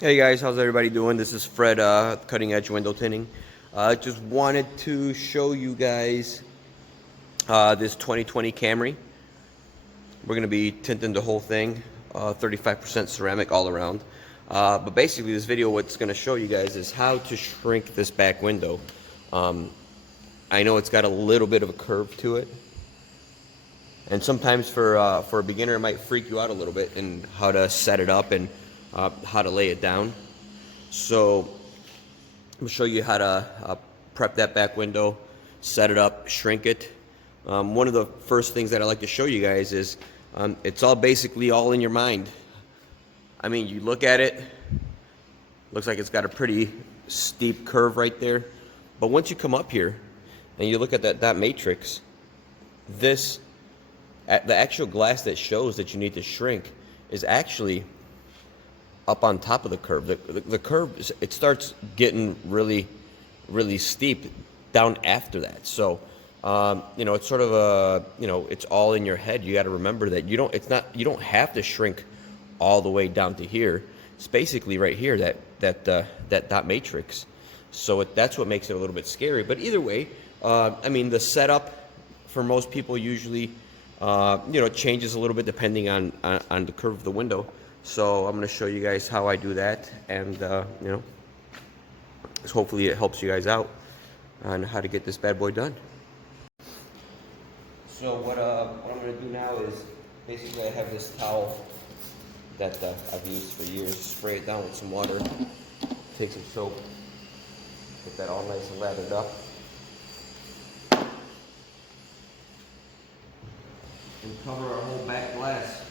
Hey guys, how's everybody doing? This is Fred, Cutting Edge Window Tinting. Just wanted to show you guys this 2020 Camry. We're going to be tinting the whole thing, 35% ceramic all around. But basically this video, what's going to show you guys is how to shrink this back window. I know it's got a little bit of a curve to it. And sometimes for a beginner, it might freak you out a little bit in how to set it up and how to lay it down. So I'm going to show you how to prep that back window, set it up, shrink it. One of the first things that I like to show you guys is it's all basically all in your mind. I mean, you look at it, looks like it's got a pretty steep curve right there. But once you come up here and you look at that matrix, the actual glass that shows that you need to shrink is actually up on top of the curve. The curve, it starts getting really, really steep down after that. So, you know, it's sort of a, you know, it's all in your head. You got to remember that you don't have to shrink all the way down to here. It's basically right here, that dot matrix. So that's what makes it a little bit scary. But either way, I mean, the setup for most people usually, you know, changes a little bit depending on the curve of the window. So I'm going to show you guys how I do that, and you know, hopefully it helps you guys out on how to get this bad boy done. So what I'm going to do now is basically I have this towel that I've used for years. Spray it down with some water, take some soap, get that all nice and lathered up. And cover our whole back glass.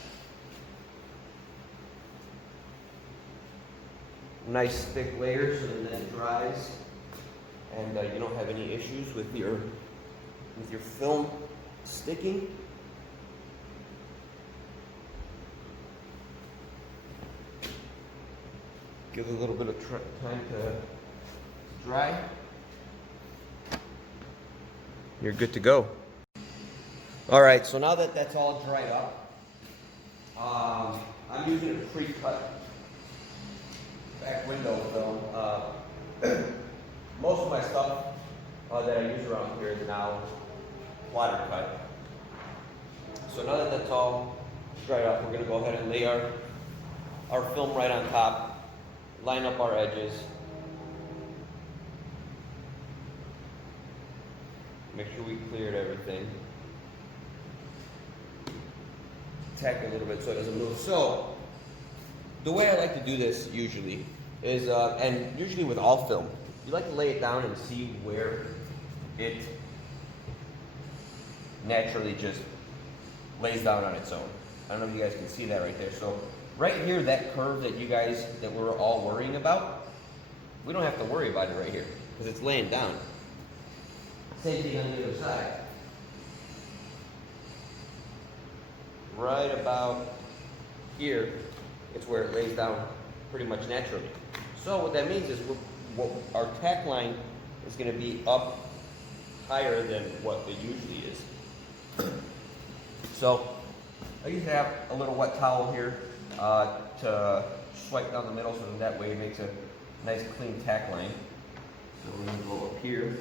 Nice thick layers so that it dries and you don't have any issues with your film sticking. Give it a little bit of time to dry. You're good to go. All right, so now that that's all dried up, I'm using a pre-cut back window film. Most of my stuff that I use around here is now water cut. So now that that's all dried up, we're going to go ahead and lay our film right on top, line up our edges, make sure we cleared everything. Tack a little bit so it doesn't move. So the way I like to do this usually is, and usually with all film, you like to lay it down and see where it naturally just lays down on its own. I don't know if you guys can see that right there. So right here, that curve that we're all worrying about, we don't have to worry about it right here because it's laying down. Same thing on the other side. Right about here, it's where it lays down pretty much naturally. So what that means is our tack line is going to be up higher than what it usually is. So I usually have a little wet towel here to swipe down the middle, so that way it makes a nice clean tack line. So we're going to go up here.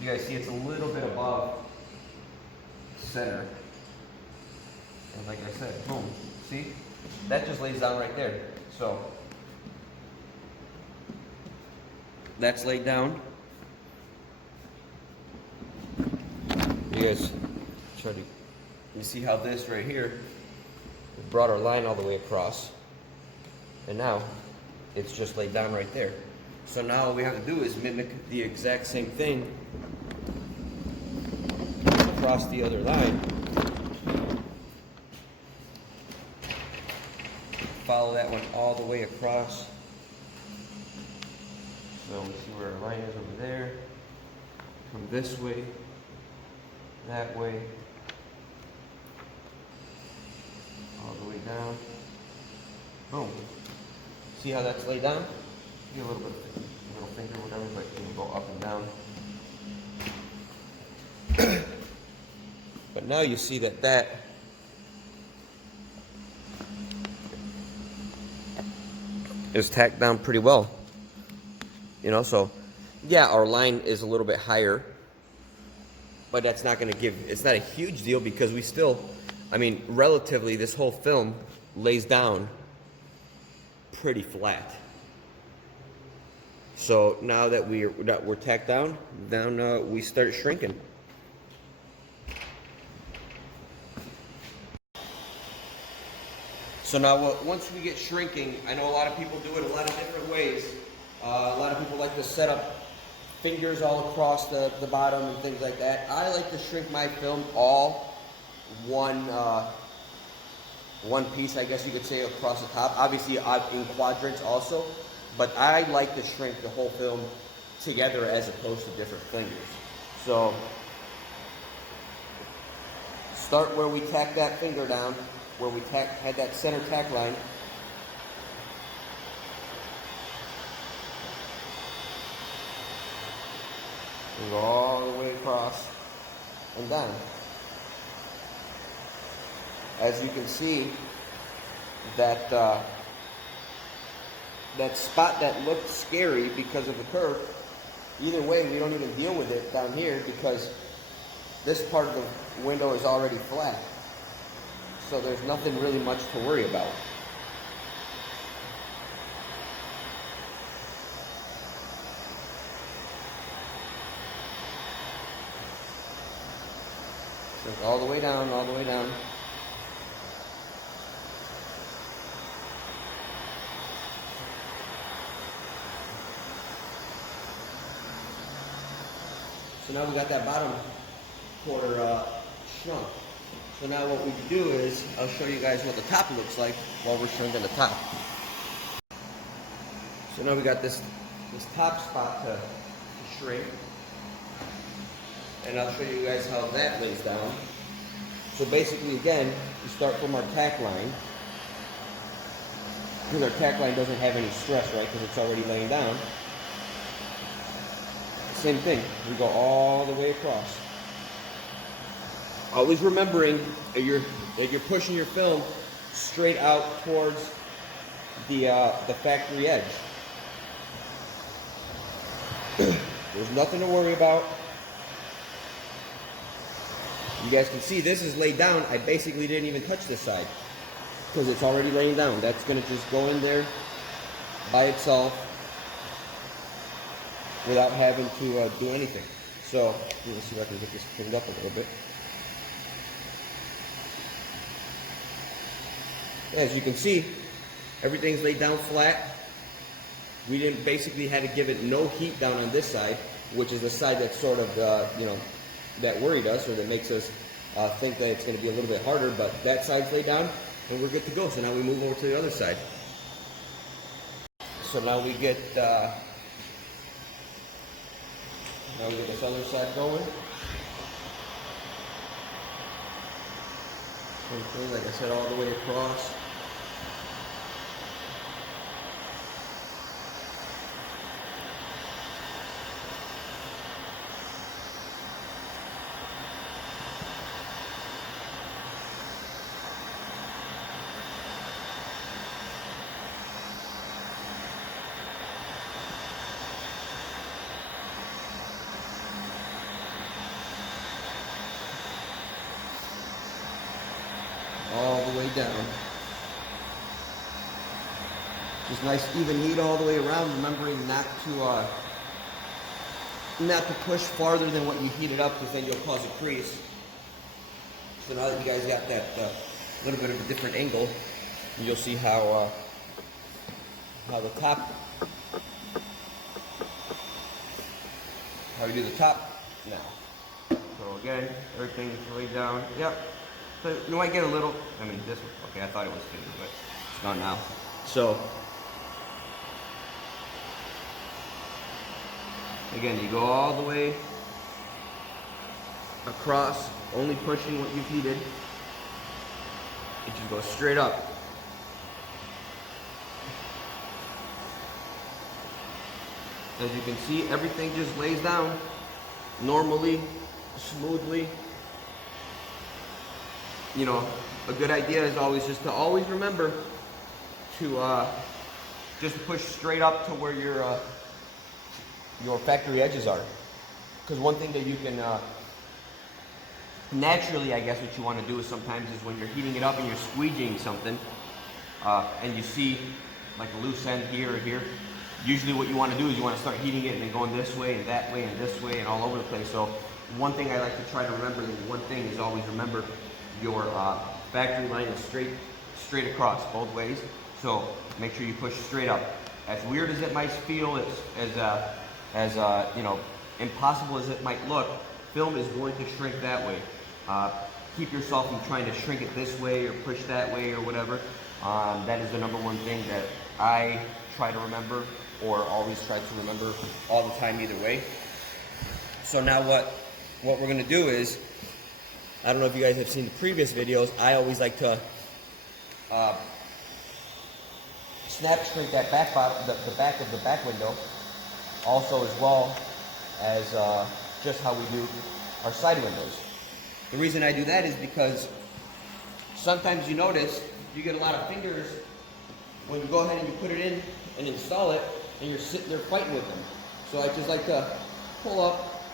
You guys see it's a little bit above center. And like I said, boom, see? That just lays down right there. So that's laid down. You guys you see how this right here, we brought our line all the way across, and now it's just laid down right there. So now all we have to do is mimic the exact same thing across the other line. Follow that one all the way across. So we see where our line is over there. Come this way, that way, all the way down. Boom. See how that's laid down? Get a little bit of a little finger, whatever, but you can go up and down. But now you see is tacked down pretty well. You know, so yeah, our line is a little bit higher, but that's not going to give, it's not a huge deal because we still, I mean, relatively, this whole film lays down pretty flat. So now that we're tacked down, then we start shrinking. So now once we get shrinking, I know a lot of people do it a lot of different ways. A lot of people like to set up fingers all across the bottom and things like that. I like to shrink my film all one piece, I guess you could say, across the top. Obviously in quadrants also, but I like to shrink the whole film together as opposed to different fingers. So start where we tack that finger down, where we had that center tack line. And go all the way across and down. As you can see, that that spot that looked scary because of the curve, either way, we don't even deal with it down here because this part of the window is already flat. So there's nothing really much to worry about. So all the way down, all the way down. So now we got that bottom quarter shrunk. So now what we do is, I'll show you guys what the top looks like while we're shrinking the top. So now we got this top spot to shrink. And I'll show you guys how that lays down. So basically, again, we start from our tack line. Because our tack line doesn't have any stress, right? Because it's already laying down. Same thing, we go all the way across. Always remembering that you're pushing your film straight out towards the factory edge. There's nothing to worry about. You guys can see this is laid down. I basically didn't even touch this side because it's already laying down. That's gonna just go in there by itself without having to do anything. So let's see if I can get this cleaned up a little bit. As you can see, everything's laid down flat. We didn't basically had to give it no heat down on this side, which is the side that sort of that worried us or that makes us think that it's going to be a little bit harder. But that side's laid down, and we're good to go. So now we move over to the other side. So now we get this other side going. Same thing, like I said, all the way across. All the way down. Just nice even heat all the way around, remembering not to push farther than what you heat it up because then you'll cause a crease. So now that you guys got that little bit of a different angle, you'll see how the top, how we do the top now. So again, everything's laid down. Yep. So you might get a little, I mean this one, okay, I thought it was finished, but it's gone now. So, again, you go all the way across, only pushing what you've heated. It just goes straight up. As you can see, everything just lays down normally, smoothly. You know, a good idea is always just to always remember to just push straight up to where your factory edges are. Because one thing that you can naturally, I guess what you want to do is sometimes is when you're heating it up and you're squeegeeing something, and you see like a loose end here or here, usually what you want to do is you want to start heating it and then going this way and that way and this way and all over the place. So one thing I like to try to remember, and one thing is always remember your factory line is straight across both ways. So make sure you push straight up. As weird as it might feel, as you know, impossible as it might look, film is going to shrink that way. Keep yourself from trying to shrink it this way or push that way or whatever. That is the number one thing that I try to remember, or always try to remember all the time either way. So now what we're going to do is, I don't know if you guys have seen the previous videos, I always like to snap shrink that back the back of the back window, also as well as just how we do our side windows. The reason I do that is because sometimes you notice you get a lot of fingers when you go ahead and you put it in and install it, and you're sitting there fighting with them. So I just like to pull up,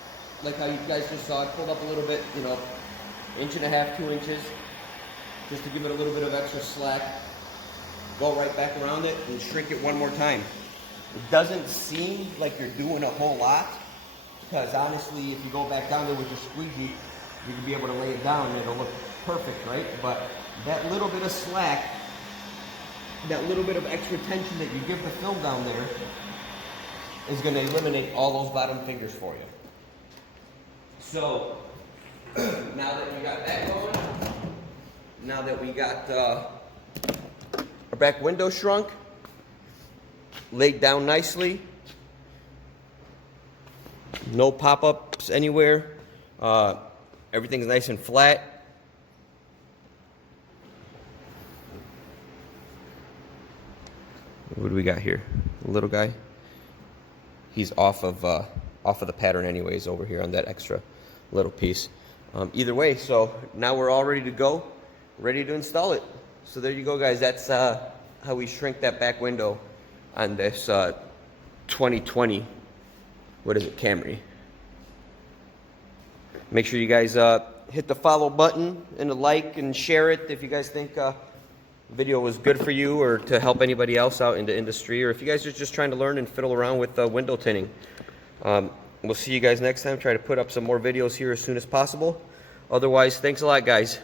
like how you guys just saw, I pulled up a little bit, you know, 1.5 inches, 2 inches, just to give it a little bit of extra slack. Go right back around it and shrink it one more time. It doesn't seem like you're doing a whole lot, because honestly, if you go back down there with your squeegee, you can be able to lay it down and it'll look perfect, right? But that little bit of slack, that little bit of extra tension that you give the film down there is going to eliminate all those bottom fingers for you. So now that we got that going, now that we got our back window shrunk, laid down nicely, no pop-ups anywhere, everything's nice and flat. What do we got here? A little guy. He's off of the pattern anyways over here on that extra little piece. Either way, so now we're all ready to go, ready to install it. So there you go, guys. That's how we shrink that back window on this 2020, what is it, Camry. Make sure you guys hit the follow button and the like and share it if you guys think video was good for you or to help anybody else out in the industry, or if you guys are just trying to learn and fiddle around with window tinting. We'll see you guys next time. Try to put up some more videos here as soon as possible. Otherwise, thanks a lot, guys.